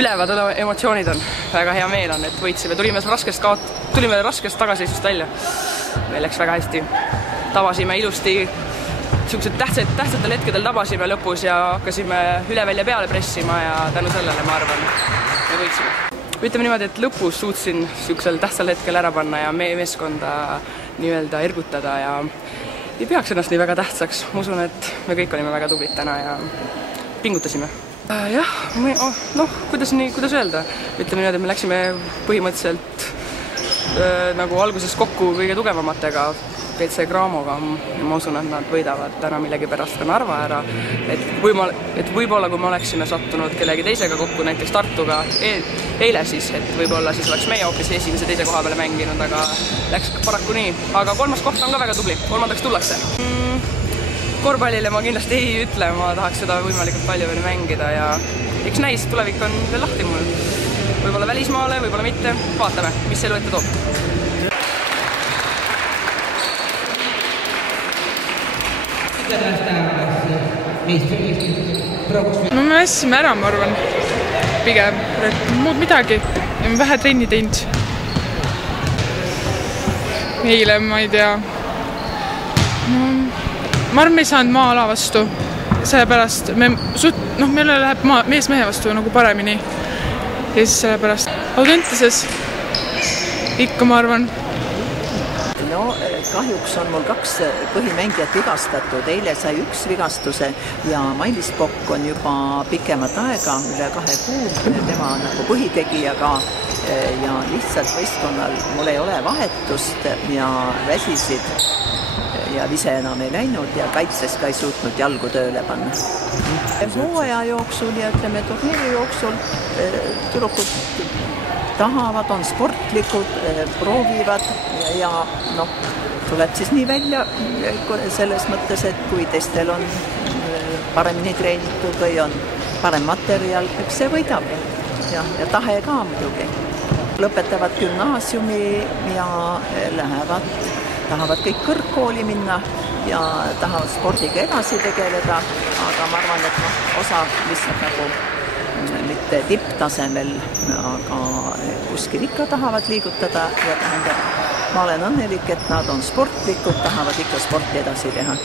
ülevad emotsioonid on, väga hea meel on, et võitsime, tulime raskest tagaseisust välja. Meil läks väga hästi, tabasime ilusti, niisugused tähtsatel hetkedel tabasime lõpus ja hakkasime üle välja peale pressima ja tänu sellele, ma arvan, me võitsime. Ütleme niimoodi, et lõpus suutsin niisugusel tähtsal hetkel ära panna ja meie meeskonda nii-öelda ergutada ja ei peaks ennast nii väga tähtsaks. Ma usun, et me kõik olime väga tublid täna ja pingutasime. Jah, kuidas öelda? Ütleme niimoodi, et me läksime põhimõtteliselt nagu alguses kokku kõige tugevamatega, PC Gramoga. Ma usun, et nad võidavad täna millegipärast ka Narva ära. Et võib-olla kui me oleksime sattunud kellegi teisega kokku, näiteks Tartuga eile siis, et võib-olla siis oleks meie hoopis esimese teise koha peale mänginud, aga läks paraku nii. Aga kolmas koht on ka väga tubli, kolmandaks tullakse. Korvpallile ma kindlasti ei ütle, ma tahaks seda võimalikult palju veel mängida ja eks näis, tulevik on veel lahti mul. Võib-olla välismaale, võib-olla mitte, vaatame, mis elu ette toob. No me väsime ära, ma arvan, pigem, et muud midagi. Vähe trenni teinud. Eile, ma ei tea. Ma arvan, me ei saanud maa-ala vastu. Sellepärast, meile läheb mees mehe vastu nagu paremini. Ja siis sellepärast Audentases ikka, ma arvan. No, kahjuks on mul 2 põhimängijat vigastatud. Eile sai 1 vigastuse ja Mailis Pokk on juba pikemat aega, üle 2 kuu. Tema on nagu põhitegija ka ja lihtsalt võistkonnal mul ei ole vahetust ja väsisid ja vise enam ei läinud ja kaitses ka ei suutnud jalgu tööle panna. Hooaja jooksul ja ütleme turniiri jooksul tüdrukud tahavad, on sportlikud, proovivad ja tuleb siis nii välja selles mõttes, et kui teistel on paremini treenitud või on parem materjal, eks see võidab ja tahe ka muidugi. Lõpetavad gümnaasiumi ja tahavad kõik kõrgkooli minna ja tahavad spordiga edasi tegeleda, aga ma arvan, et osa lihtsalt nagu mitte tipptasemel, aga kuskil ikka tahavad liigutada ja tähendab, ma olen õnnelik, et nad on sportlikud, tahavad ikka sporti edasi teha.